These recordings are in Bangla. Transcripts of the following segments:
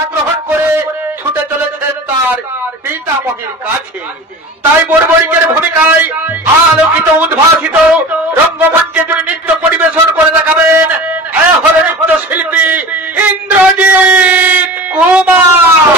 দীক্ষা গ্রহণ করে ছুটে চলেছেন তার পিতামহের কাছে। তাই বর্বরিকের ভূমিকায় আলোকিত উদ্ভাসিত রঙ্গমঞ্চে তিনি নৃত্য পরিবেশন করে দেখাবেন। এ হল নৃত্য শিল্পী ইন্দ্রজিৎ কুমার।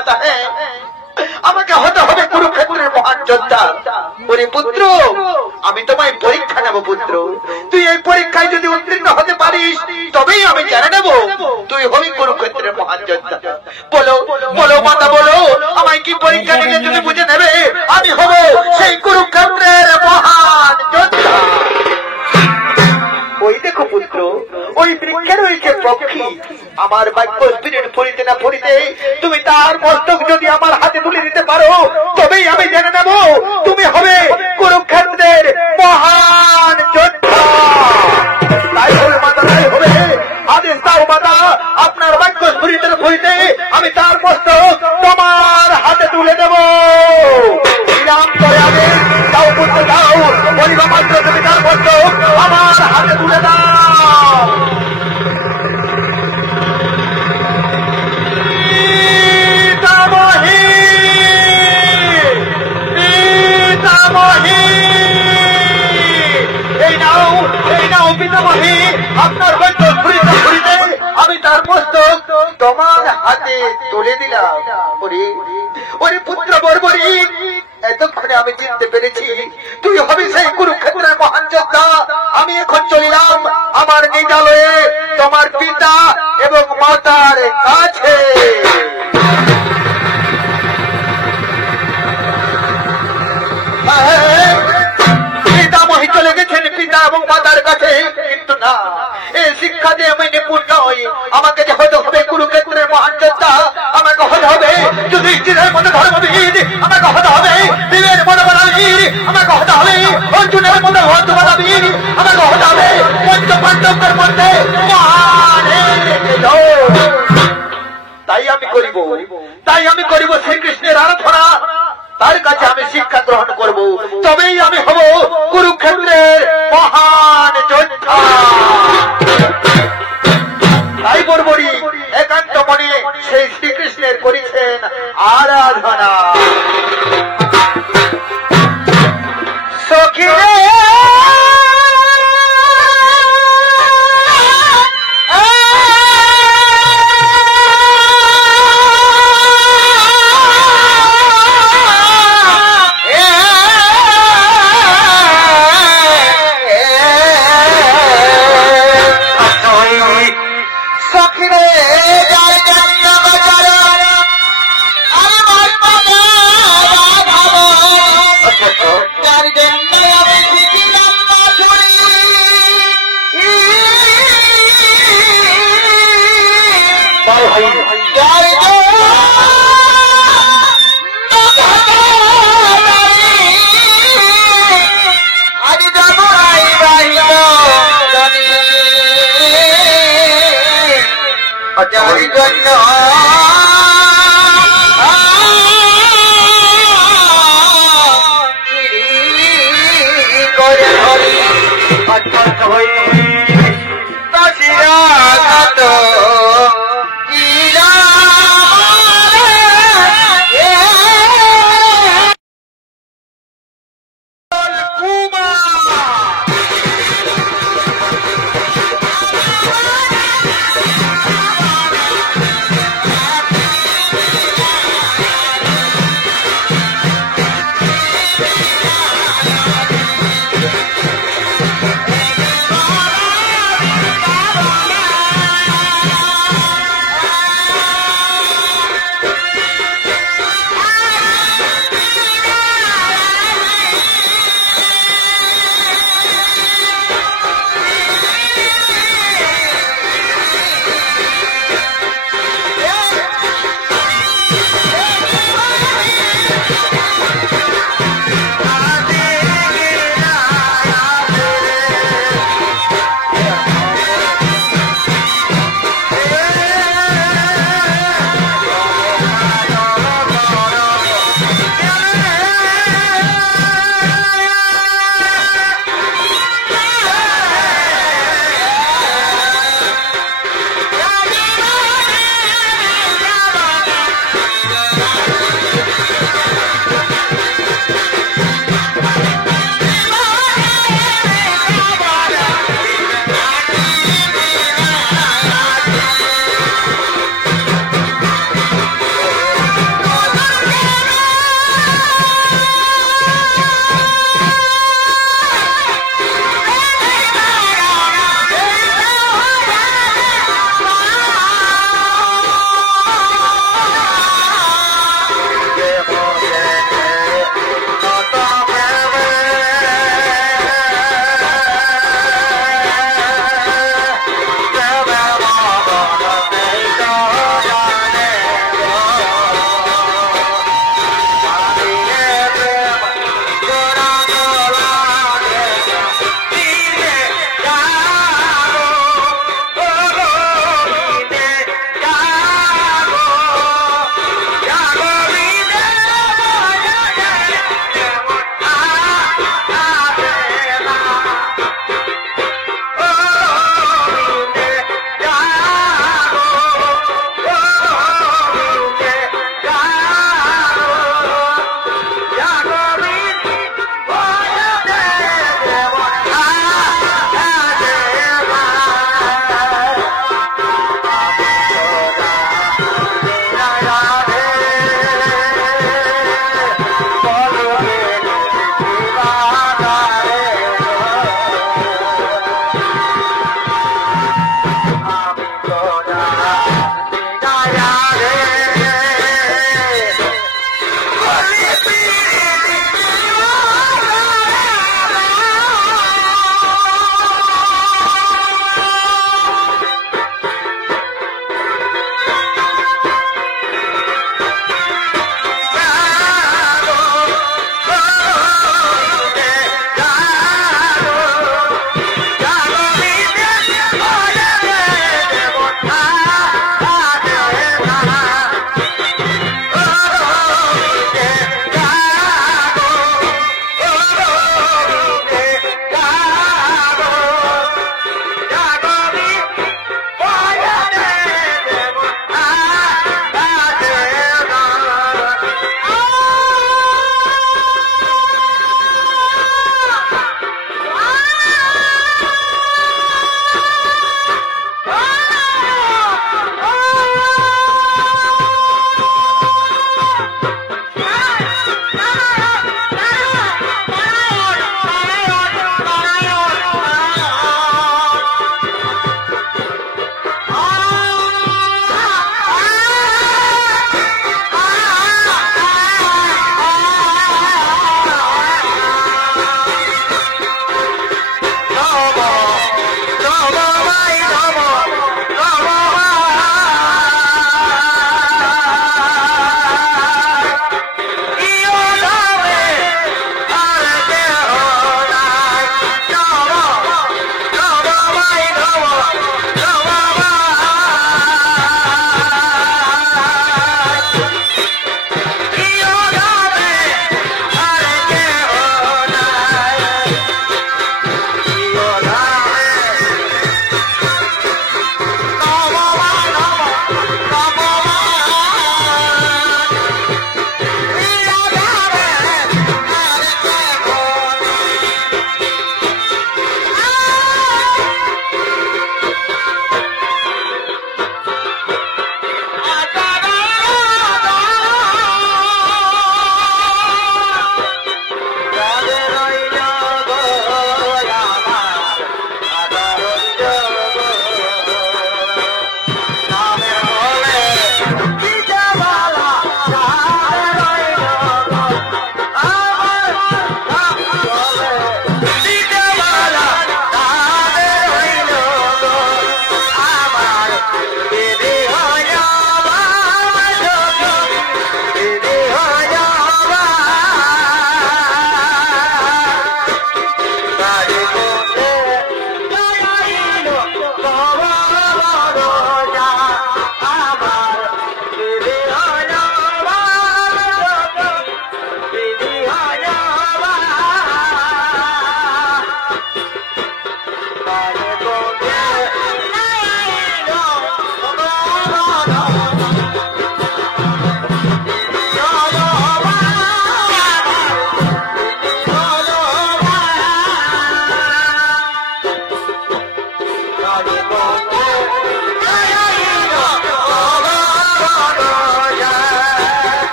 মাতা, হ্যাঁ আমাকে হতে হবে কুরুক্ষেত্রের মহান যোদ্ধা। ওরে পুত্র, আমি তোমায় পরীক্ষা নেব পুত্র, তুই এই পরীক্ষায় যদি উত্তীর্ণ হতে পারিস তবেই আমি জেনে নেব তুই হবি কুরুক্ষেত্রের মহান যোদ্ধা। বলো বলো মাতা, বলো আমায় কি পরীক্ষা নিলে তুমি বুঝে নেবে আমি হব সেই কুরুক্ষেত্রের মহান যোদ্ধা? ওই দেখো পুত্র, ওই বৃক্ষে রয়েছে পক্ষী, আমার বাক্য স্পিরিট ফুরিতে না ফুরিতে তুমি তার মস্তক যদি আমার হাতে তুলে দিতে পারো তবেই আমি জেনে নেব তুমি হবে কুরুক্ষেত্রের মহান যোদ্ধা। তাই হবে মাতা, তাই হবে, আদেশ দাও মাতা, আপনার বাক্য স্পিরিতে না ফুরিতে আমি তার মস্তক তোমার হাতে তুলে দেব। বিরাম করে আদেশ দাও পুত্র, দাও, বলিবা মাত্র তুমি তার মস্তক আমার হাতে তুলে দাও। আপনার বাক্য ফুরিতে ফুরিতে আমি তার মস্তক তোমার হাতে তুলে দিলাম। ওরে পুত্র বর্বরী, এতক্ষণে আমি চিনতে পেরেছি তুই হবি সেই কুরুক্ষেত্রের মহান যোদ্ধা। আমি এখন চলিলাম আমার নিজালয়ে তোমার পিতা এবং মাতার কাছে। পিতামহী চলে গেছেন পিতা এবং মাতার কাছে, কিন্তু না, এই শিক্ষা দিয়ে আমি নিপুণ নই। আমাকে যে হতে হবে কুরুক্ষেত্রের মহান যোদ্ধা, আমাকে হতে হবে যুধিষ্ঠিরের মতো ধর্মবীর, আমাকে হতে হবে বীরের মতো বীর, আমাকে হতে হবে অর্জুনের মতো বীর, আমাকে হতে হবে পঞ্চপাণ্ডবের মধ্যে তাই আমি করিব শ্রীকৃষ্ণের আরাধনা, তার কাছে আমি শিক্ষা গ্রহণ করব, তবেই আমি হব কুরুক্ষেত্রের মহান যোদ্ধা। তাই বর্বরী একান্ত মনে সেই শ্রীকৃষ্ণের করেছেন আরাধনা। সখী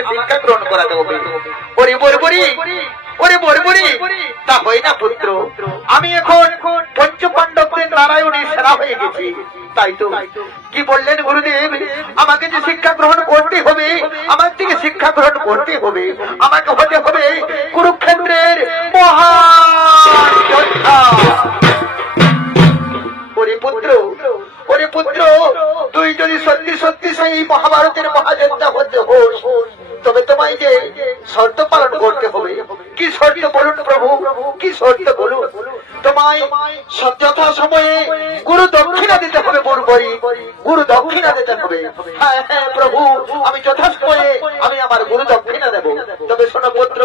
আমাকে শিক্ষা গ্রহণ করাতে হবে। ওরে বরবরি, ওরে বরবরি, তা হয় না পুত্র। আমি এখন পঞ্চপাণ্ডবদের নারায়ণী সেরা হয়ে গেছি। তাই তো কি বললেন গুরুদেব, আমাকে যে শিক্ষা গ্রহণ করতে হবে, আমার থেকে শিক্ষা গ্রহণ করতে হবে, আমাকে হতে হবে কুরুক্ষেত্রের মহান যোদ্ধা। ওরে পুত্র, ওরে পুত্র, তুই যদি সত্যি সত্যি সেই মহাভারতের মহাযোদ্ধা হতে হোস, তবে তোমায় যে শর্ত পালন করতে হবে। কি শর্ত বলুন প্রভু, কি শর্ত বলুন? তোমায় যথা সময়ে গুরু দক্ষিণা দিতে হবে। বরবরি, গুরু দক্ষিণা দিতে হবে। হ্যাঁ হ্যাঁ প্রভু, আমি যথা সময়ে আমি আমার গুরু দক্ষিণা দেব। তবে শোনো পুত্র,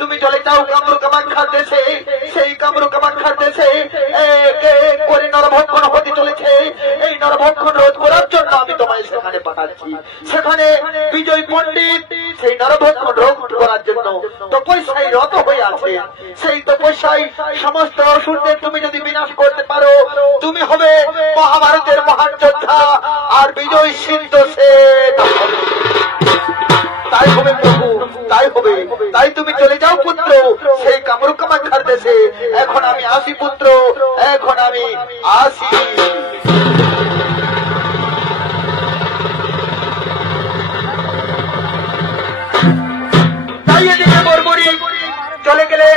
তুমি চলে যাও কামরূপ কামাখ্যার দেশে। সেই কামরূপ কামাখ্যার দেশে করে নরভক্ষণ হতে চলেছে। এই নরভক্ষণ রোধ করার জন্য আমি তোমায় সেখানে পাঠাচ্ছি। সেখানে বিজয় পণ্ডিত সেই নরভক্ষণ রোধ করার জন্য তপস্যায় রত হয়ে আছে। সেই তপস্যায় সমস্ত অসুরদের তুমি যদি বিনাশ করতে পারো, তুমি হবে মহাভারতের মহান যোদ্ধা আর বিজয় সিদ্ধ সে। তাই হবে প্রভু, তাই হবে। তাই তুমি চলে যাও পুত্র সেই কামরূপ কামাখ্যার দেশে। এখন আমি আসি পুত্র, এখন আমি আসি। তাই এদিকে বরবরি চলে গেলে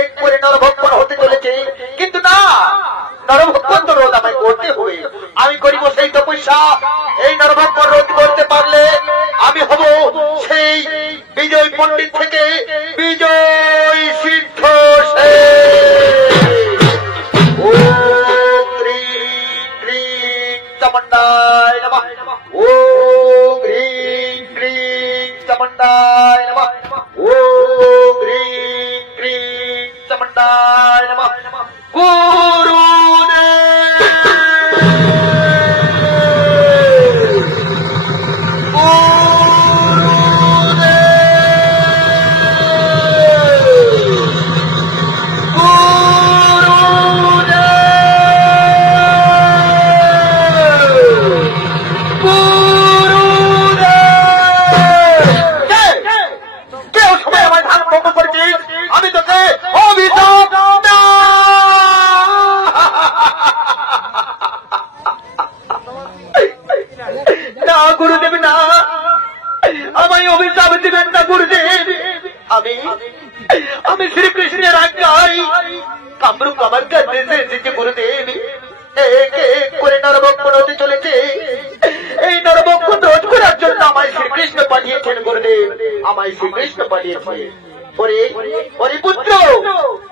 এক করে নরভক্ষণ হতে চলেছে, কিন্তু না, নরভক্ষণ তো রোধ আমায় করতে হবে। আমি করিব সেই তপস্যা। এই নরভক্ষণ রোধ করতে পারলে আমি হব সেই বিজয় পণ্ডিত থেকে বিজয় সিদ্ধ। ওম হ্রিং ক্রিং চামুণ্ডায় নমঃ। ওম হ্রিং ক্রিং চামুণ্ডায় নমঃ। ওম হ্রিং ক্রিং চামুণ্ডায় নমঃ। আমি তোকে অভিশাপ না গুরুদেব, না, আমায় অভিশাপ দিবেন না গুরুদেব। আমি শ্রীকৃষ্ণের আজ্ঞায় কামরূপ আমার কাছে এসেছি গুরুদেব। এক এক করে নরভক্ষণ হতে চলেছে। এই নরভক্ষণ রোধ করার জন্য আমায় শ্রীকৃষ্ণ পাঠিয়েছেন গুরুদেব, আমায় শ্রীকৃষ্ণ পাঠিয়েছে। ওরে পুত্র,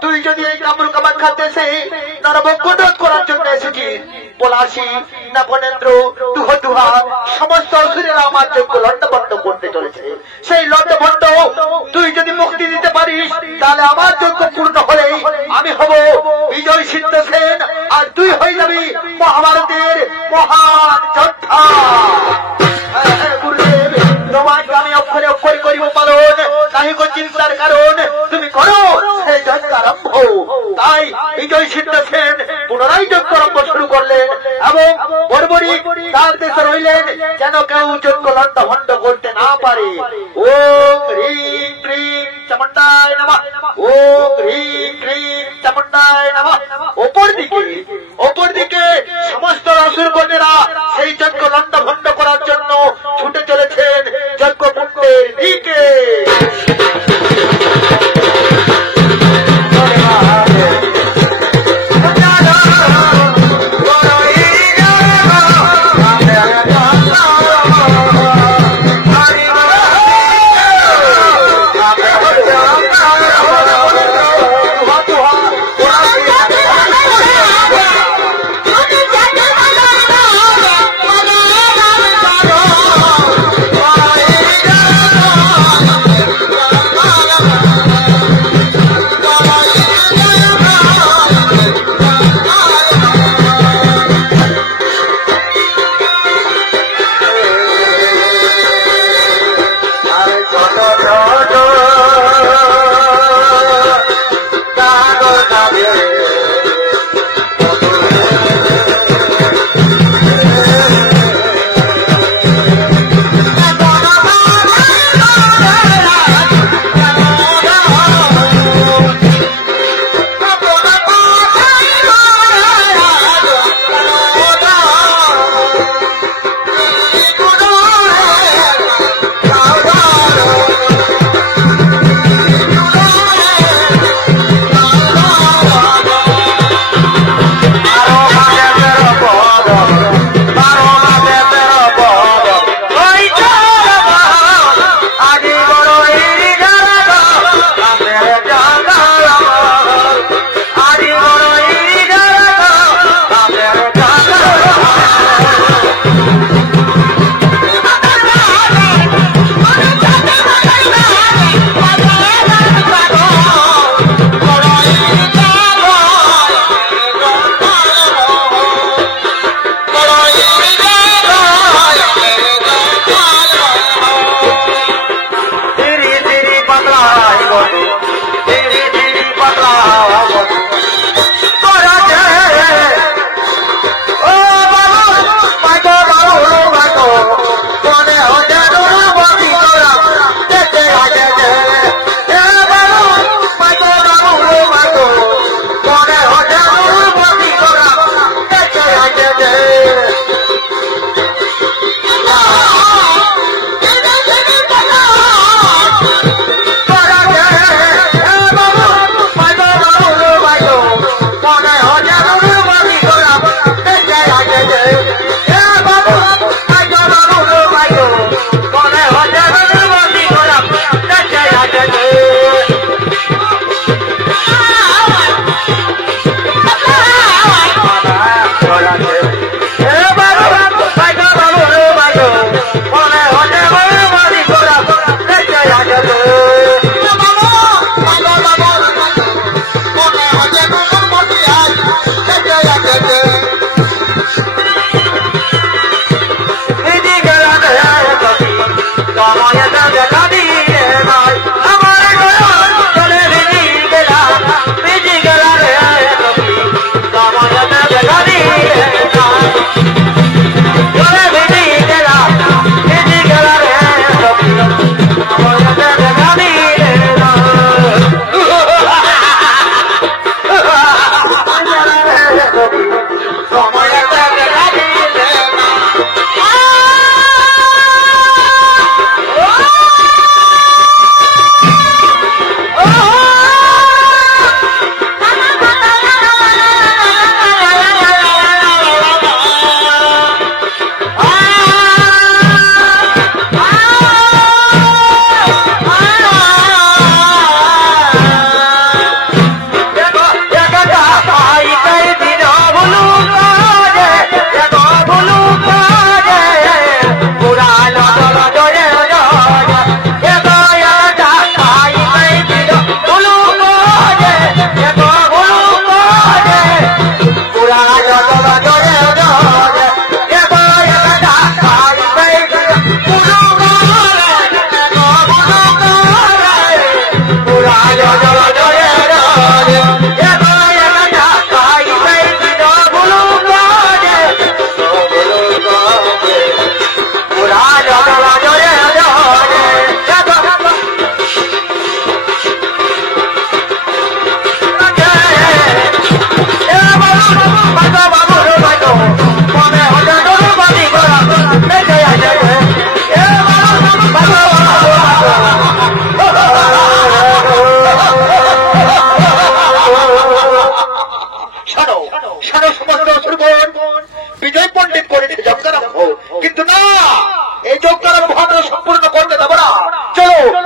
তুই যদি এই কামরূপ আমার খাদ্যে নরভক্ষণ রোধ করার জন্য এসেছিস, পলাশী না বনেন্দ্র দুহা সমস্ত অসুরেরা আমার যোগ্য লণ্ডভণ্ড করতে চলেছে। সেই লণ্ডভণ্ড তুই যদি মুক্তি দিতে পারিস, তাহলে আমার যোগ্য পূর্ণ হলেই আমি হব বিজয় সিদ্ধ সেন, আর তুই হয়ে যাবি মহাভারতের মহান যোদ্ধা। গুরুদেব, তোমাকে আমি অক্ষরে অক্ষরে করিব পালন, নাহি কো চিন্তার কারণ, তুমি করো সেই যজ্ঞ আরম্ভ। তাই বিজয় সিদ্ধ সেন পুনরায় যজ্ঞ আরম্ভ শুরু করলেন এবং বর্বরিক তার দেশে রইলেন, যেন কেউ যজ্ঞ লণ্ডভণ্ড করতে না পারে। ওম হ্রিং ক্রিং চামুণ্ডায় নমঃ। ওম হ্রিং ক্রিং চামুণ্ডায় নমঃ। অপরদিকে সমস্ত অসুরগণেরা সেই যজ্ঞ লণ্ডভণ্ড করার জন্য ছুটে চলেছেন যজ্ঞকুণ্ডের দিকে।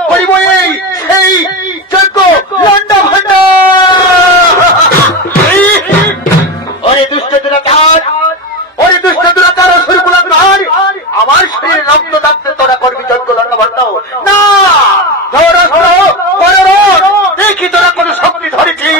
করিব এই সেই যজ্ঞ লন্ডা ভান্ডা। ওরে দুষ্ট দুরাচার, ওরে দুষ্ট দুরাচার, অসুরকুলা বিহার, আমার শরীরে রক্ত দাবতে তোরা করবি যজ্ঞ লন্ডা ভান্ডা না। দেখি তোরা কোন শক্তি ধরেছি।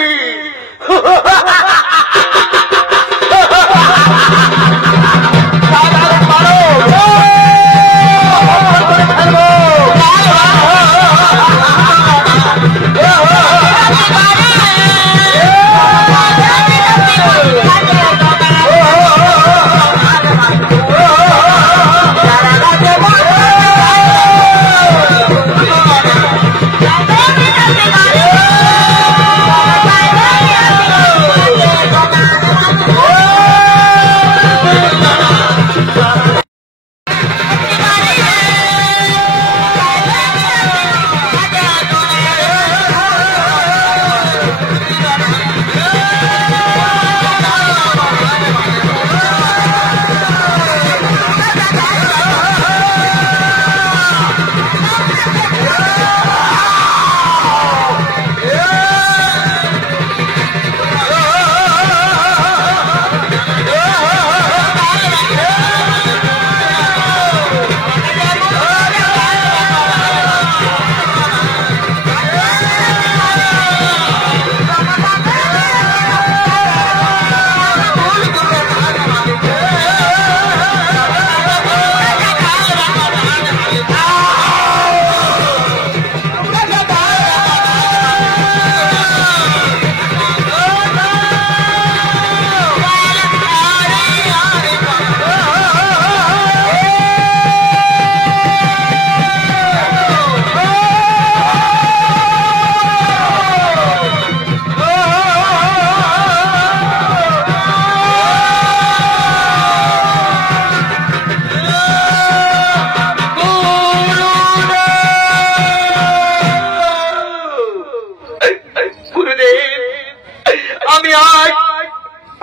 আমি আজ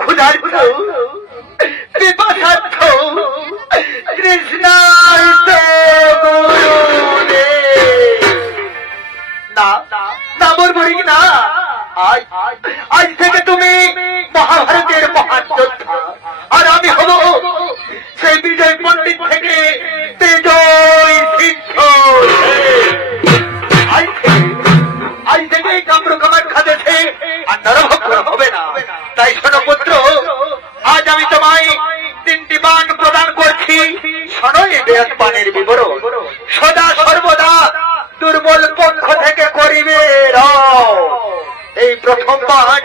ক্ষুধার্ত পিপাসার্থ তৃষ্ণার্ত না না বলবি না। আজ থেকে তুমি মহাভারতের মহান যোদ্ধা, আর আমি হব সেই বিজয় পণ্ডিত থেকে বিজয় সিদ্ধ। আজ থেকে কামরুকামার খাদেছে আর নরভক্ষ হবে না। তাই শোনো পুত্র, আজ আমি তোমায় 3টি বাণ প্রদান করছি। শোনো এই বেদ বাণের বিবরণ। সদা সর্বদা দুর্বল পক্ষ থেকে করিবে এই প্রথম বাণ।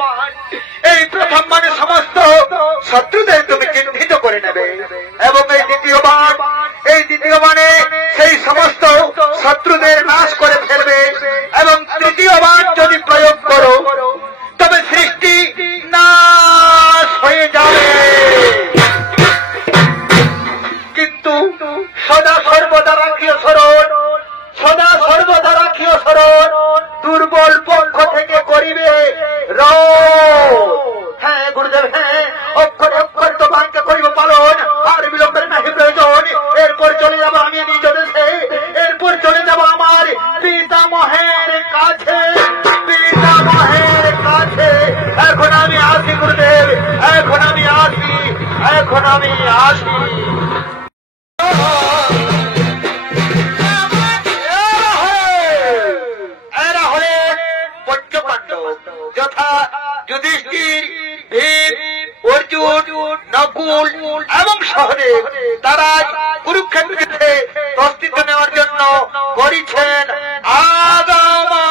এই প্রথম বাণে সমস্ত শত্রুদের তুমি চিহ্নিত করে নেবে, এবং এই দ্বিতীয় বাণ, এই দ্বিতীয় বাণে সেই সমস্ত শত্রুদের নাশ করে ফেলবে, এবং তৃতীয় বাণ যদি প্রয়োগ করো তবে সৃষ্টি নাশ হয়ে যাবে। কিন্তু সদা সর্বদা রাখিও স্মরণ, সদা সর্বদা রাখিও স্মরণ, দুর্বল পক্ষ থেকে করিবে হ্যাঁ গুরুদেব, হ্যাঁ অক্ষরে অক্ষরে তো বাণকে করিব পালন, আর বিলম্বের নাহি প্রয়োজন। এরপর চলে যাবো আমি নিজ দেশে, এরপর চলে যাবো আমার পিতামহের কাছে, পিতামহের কাছে। এখন আমি আসি গুরুদেব, এখন আমি আসি, এখন আমি আসি। এরা হলেন পঞ্চপাণ্ডব, যথা যুধিষ্ঠির, ভীম, অর্জুন, নকুল এবং সহদেব। তারা কুরুক্ষেত্র যুদ্ধে প্রস্তুতি নেওয়ার জন্য করেছেন আগমন।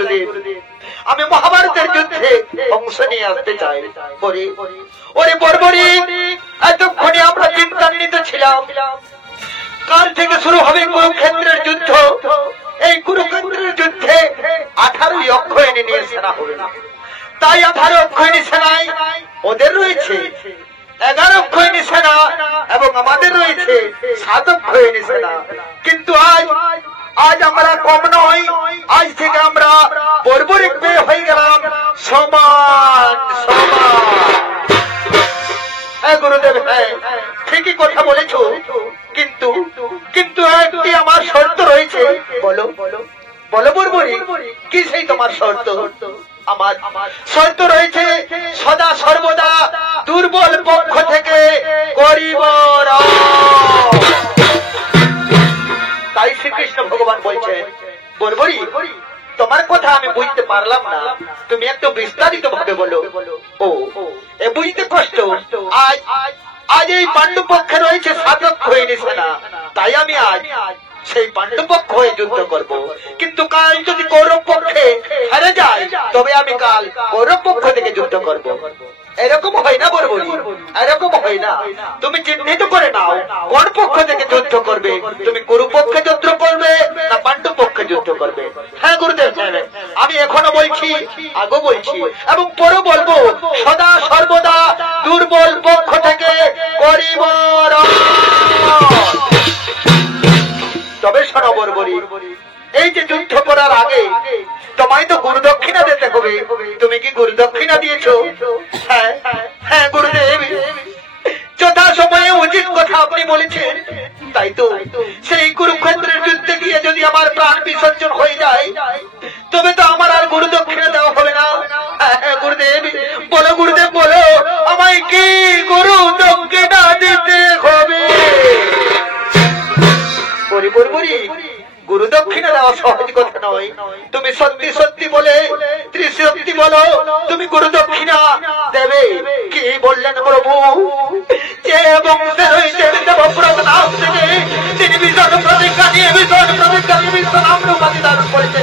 গুরুদেব, আমি মহাভারতের যুদ্ধে অংশ নিয়ে আসতে চাই। ওরে বর্বরী, এতক্ষণে আমরা চিন্তান্বিত ছিলাম কাল থেকে শুরু হবে কুরুক্ষেত্রের যুদ্ধ। এই কুরুক্ষেত্রের যুদ্ধে 18 অক্ষয়ণী নিয়ে সেনা হবে। তাই 18 অক্ষয়ণী সেনায় ওদের রয়েছে 11 অক্ষয়ণী সেনা এবং আমাদের রয়েছে 7 অক্ষয়ণী সেনা। কিন্তু আজ আমরা কম নয়, আজ থেকে আমরা বর্বরিক পেয়ে হয়ে গেলাম সমান সমান। হ্যাঁ গুরুদেব, হ্যাঁ ঠিকই কথা বলেছ, কিন্তু কিন্তু একটি আমার শর্ত রয়েছে। বলো বলো বর্বরী, কি সেই তোমার শর্ত? আমার শর্ত রয়েছে সদা সর্বদা দুর্বল পক্ষ থেকে করিব রণ। তাই শ্রীকৃষ্ণ ভগবান বলছেন, বর্বরী তোমার কথা আমি বুঝতে পারলাম না, তুমি একটু বিস্তারিত ভাবে বলো। ও এ বুঝতে কষ্ট। আজ এই পাণ্ডু পক্ষে রয়েছে 7 অক্ষয়ণী সেনা, তাই আমি আজ সেই পাণ্ডু পক্ষ হয়ে যুদ্ধ করব। কিন্তু কাল যদি কৌরব পক্ষে হেরে যায়, তবে আমি কাল কৌরব পক্ষ থেকে যুদ্ধ করব। এরকম হয় না বর্বরী, এরকম হয় না। তুমি চিহ্নিত করে নাও কোন পক্ষ থেকে যুদ্ধ করবে। তুমি কুরু পক্ষে যুদ্ধ করবে না পাণ্ডু পক্ষে যুদ্ধ করবে? হ্যাঁ গুরুদেব, আমি এখনো বলছি, আগো বলছি এবং পরে বলবো, সদা সর্বদা দুর্বল পক্ষ থেকে করিব রণ। তবে শোনো বর্বরী, এই যে যুদ্ধ করার আগে তোমায় তো গুরু দক্ষিণা দিতে হবে। তুমি কি গুরু দক্ষিণা দিয়েছো? হ্যাঁ হ্যাঁ গুরুদেব, যথা সময়ে উচিত কথা আপনি বলেছেন। তাই তো সেই কুরুক্ষেত্রের যুদ্ধে গিয়ে যদি আমার প্রাণ বিসর্জন হয়ে যায়, তবে তো আমার আর গুরু দক্ষিণা দেওয়া হবে না। হ্যাঁ গুরুদেব, বলো গুরুদেব বলো, আমায় কি গুরু দক্ষিণা দিতে হবে? বর্বরী, গুরু দক্ষিণা দেওয়া সহজ কথা নয়। তুমি সত্যি সত্যি বলে ত্রিশক্তি বলো, তুমি গুরু দক্ষিণা দেবে। কি বললেন প্রভু? যে বংশে রয়েছেন দেবব্রত নাম থেকে তিনি ভীষণ প্রতিজ্ঞা নিয়ে বিশ্ব নাম উপাধি ধারণ করেছে।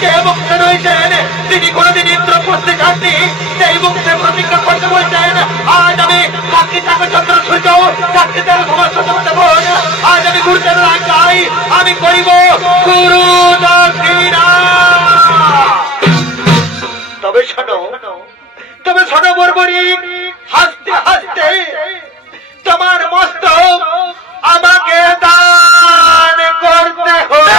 যে বংশে রয়েছেন তিনি কোনদিন ইন্দ্রপ্রস্থে যাননি, সেই বংশে প্রতিজ্ঞা করতে বলছেন, আজ আমি সাক্ষী থাকবে চন্দ্র সূর্য, সাক্ষী দেব সমস্ত দেবতাগণ, আজ আমি গুরুদেবের আজ্ঞায় আমি করিব গুরু দক্ষিণা। তবে শোনো বর্বরী, হাসতে হাসতে তোমার মস্তক আমাকে দান করতে হবে।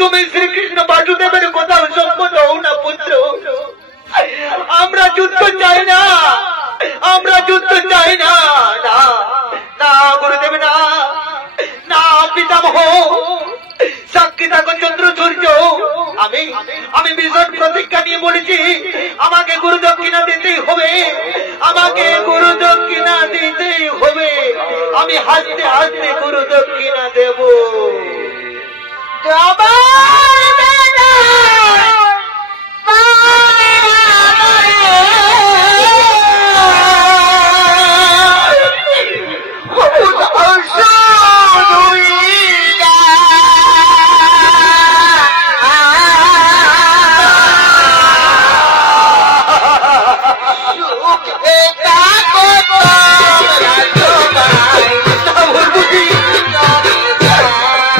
তুমি শ্রীকৃষ্ণ বাসুদেবের কোথাও সম্মত হও না পুত্র। আমরা যুদ্ধ চাই না, আমরা যুদ্ধ চাই না। না গুরুদেব, না না পিতামহ, সাক্ষী থাকো চন্দ্র সূর্য, আমি ভীষণ প্রতিজ্ঞা নিয়ে বলেছি, আমাকে গুরু দক্ষিণা দিতেই হবে, আমাকে গুরু দক্ষিণা দিতেই হবে। আমি হাসতে হাসতে গুরু দক্ষিণা দেব।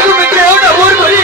তুমি কেউ না বলবি।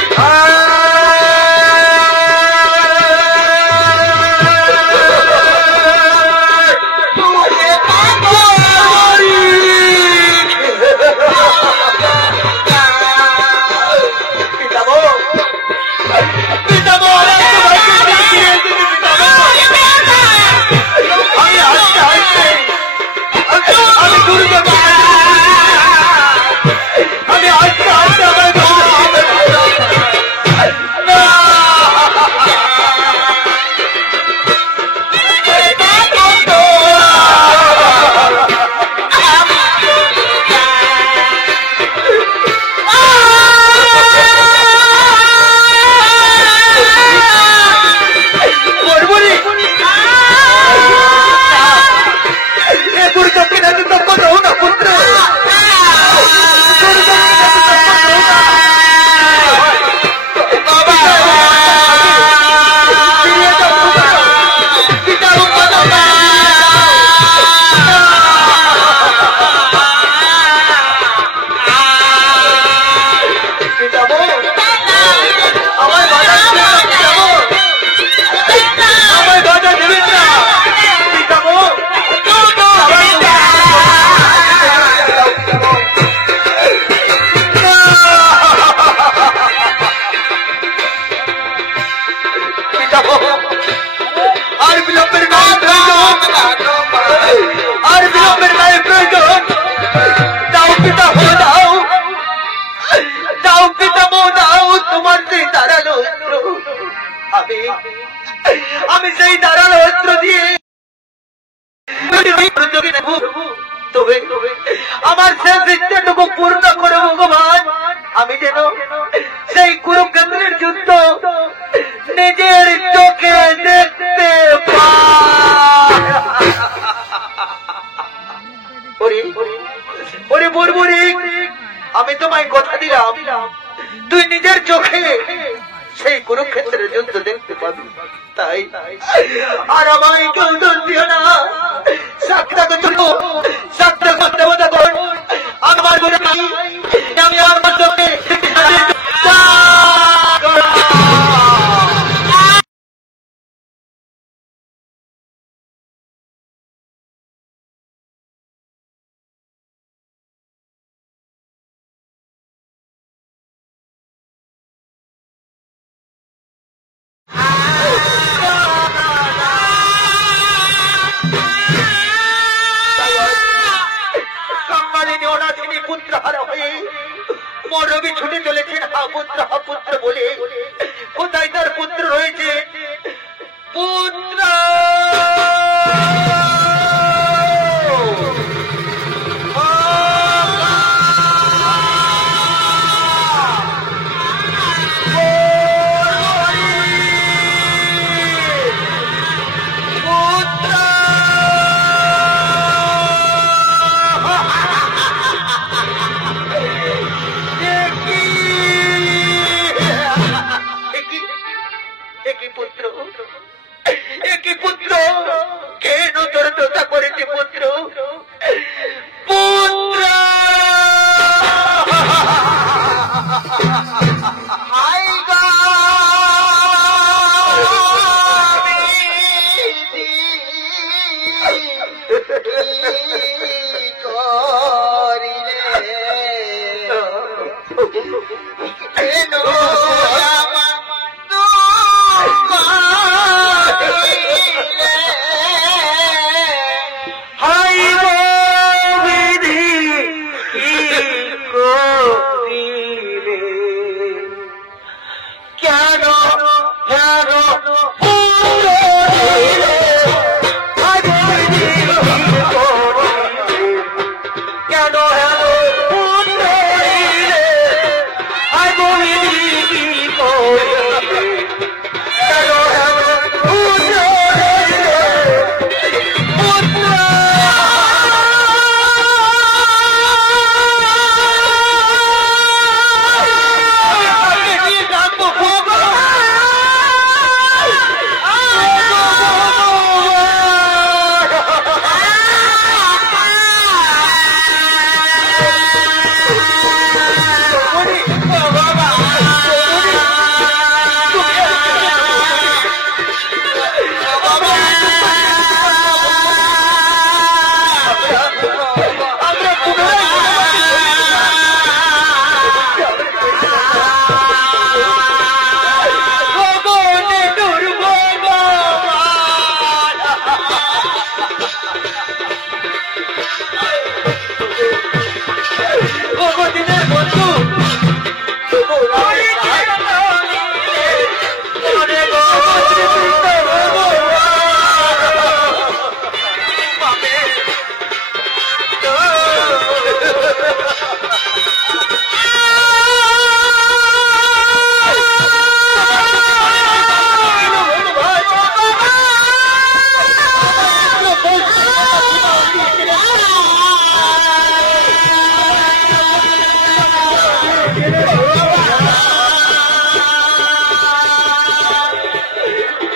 আমি সেই ধারালো অস্ত্র দিয়ে তবে আমার শেষ ইচ্ছাটুকু পূর্ণ করে ভগবান, আমি যেন সেই কুরুক্ষেত্রের যুদ্ধ নিজের চোখে দেখতে পাই। ওরে বর্বরী, আমি তোমায় কথা দিলাম তুই নিজের চোখে সেই কুরুক্ষেত্রের যুদ্ধ দেখতে পাবি, তাই আর আমায় কেউ দোষ দিও না। সাতটা কথা কর আমার বলে আমি আমার চোখে মরবি ছুটে চলেছেন পুত্র বলে। কোথায় তার পুত্র রয়েছে? পুত্র পুত্র কেন তোর দোষা করেছে পুত্র? পুত্র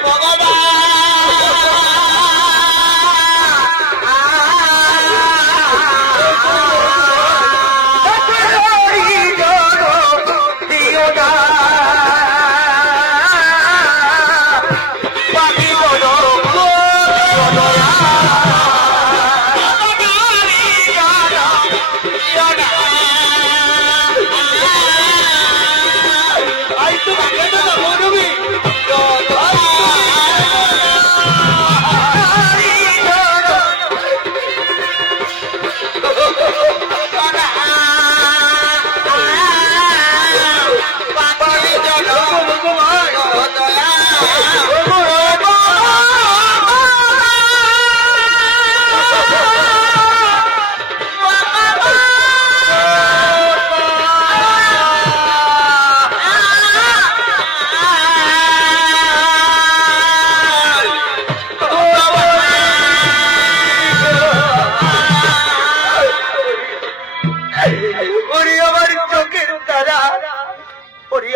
ভগবান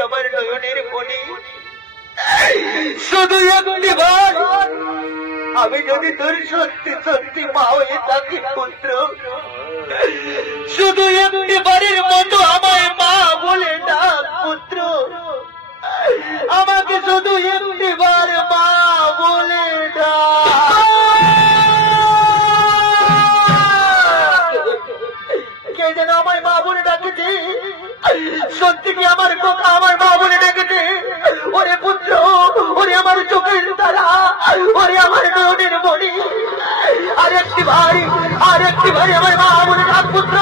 আমার নয়নের মনে শুধু একটিবার আমি যদি তোর সত্যি সত্যি মা হয়ে থাকি পুত্র, শুধু একটিবারের মতো আমায় মা বলে ডাক পুত্র, আমাকে শুধু একটিবার মা বলে ডাক। কে যেন আমায় মা বলে ডাকেছে, সত্যি কি আমার কথা আমার মা বলে ডেকেছে? ওরে পুত্র, ওরে আমার চোখের তারা, ওরে আমার নয়নের মণি, আরেকটি ভাই আমার মা বলে ডাক পুত্র,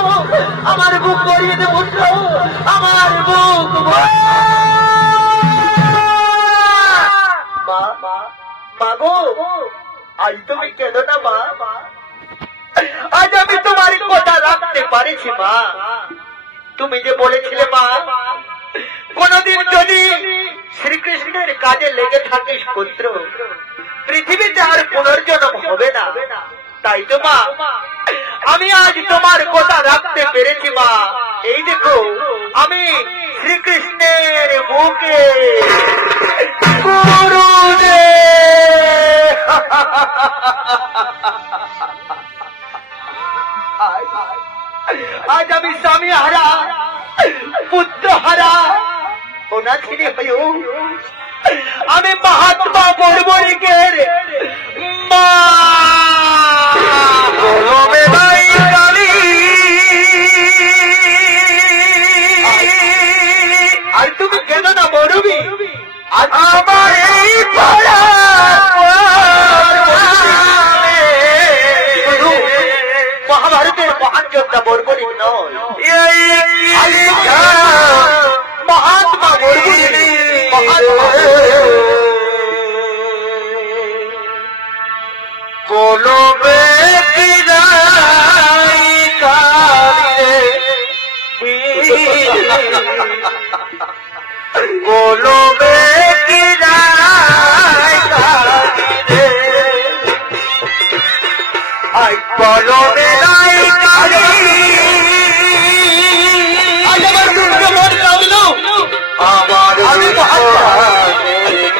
আমার বুক ভরিয়ে দে পুত্র, আমার বুক। মা গো, আজ তুমি কেঁদো না মা, আজ আমি তোমার কথা রাখতে পারেছি মা। তুমি যে বলেছিলে মা, কোনদিন যদি শ্রীকৃষ্ণের কাজে লেগে থাকিস পুত্র, পৃথিবীতে আর পুনর্জন্ম হবে না। তাই তো মা, আমি আজ তোমার কথা রাখতে পেরেছি মা। এই দেখো, আমি শ্রীকৃষ্ণের বুকে গুরুদেব। আজ আমি স্বামী হারা, পুত্র হারা, অনাথিনী হয়েও আমি মহাত্মা বর্বরিকের মা। আর তুমি কেন না বড়বি, আমার এই পাড়া মহাভারতের মহান যোদ্ধা বর্বরিক নয়, মহাত্মা বর্বরিক। बोलो बोलो बोलो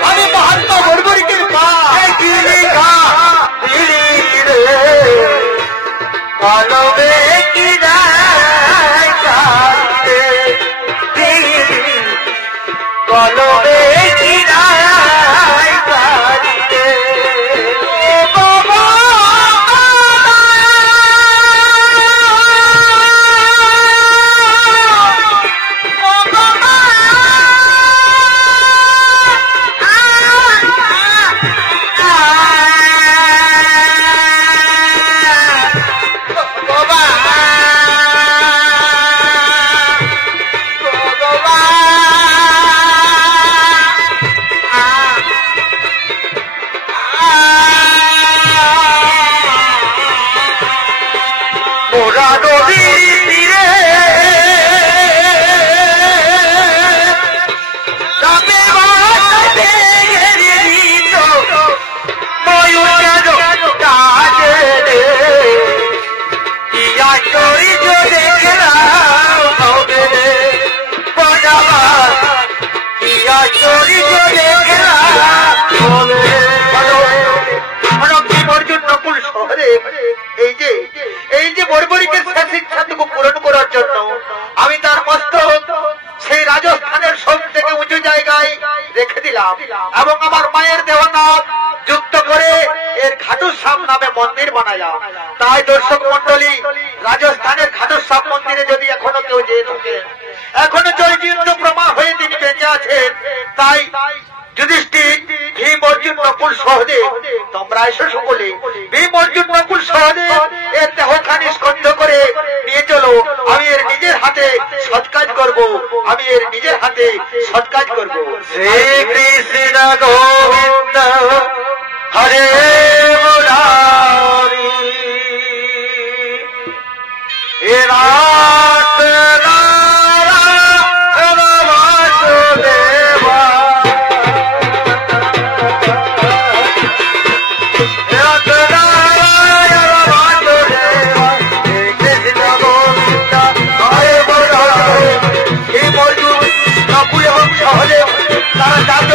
আমি মহাত্মা বর্বরিকের মা। কলবে কি কলবে কি এই যে বর্বরিকের শিক্ষাটুকু পূরণ করার জন্য আমি তার মস্তক সেই রাজস্থানের সব থেকে উঁচু জায়গায় রেখে দিলাম এবং আমার মায়ের দেহনাথ যুক্ত করে এর ঘাটুশ্যাম নামে মন্দির বানালাম। তাই দর্শক মন্ডলী, রাজস্থানের ঘাটুশ্যাম মন্দিরে যদি এখনো কেউ যেয়ে থাকে, এখনো চৈতন্য প্রমা হয়ে তিনি বেঁচে আছেন। তাই যুধিষ্ঠির, ভীম, অর্জুন, নকুল, সহদেব, তোমরা এসো সকলে। ভীম, অর্জুন, নকুল, সহদেব এর দেহখানি স্কন্ধ করে নিয়ে চলো। আমি এর নিজের হাতে সৎকাজ করব, আমি এর নিজের হাতে সৎকাজ করব। শ্রীকৃষ্ণ গোবিন্দ হরে মুরারি এ রাত নকুল এবং তারা জানতে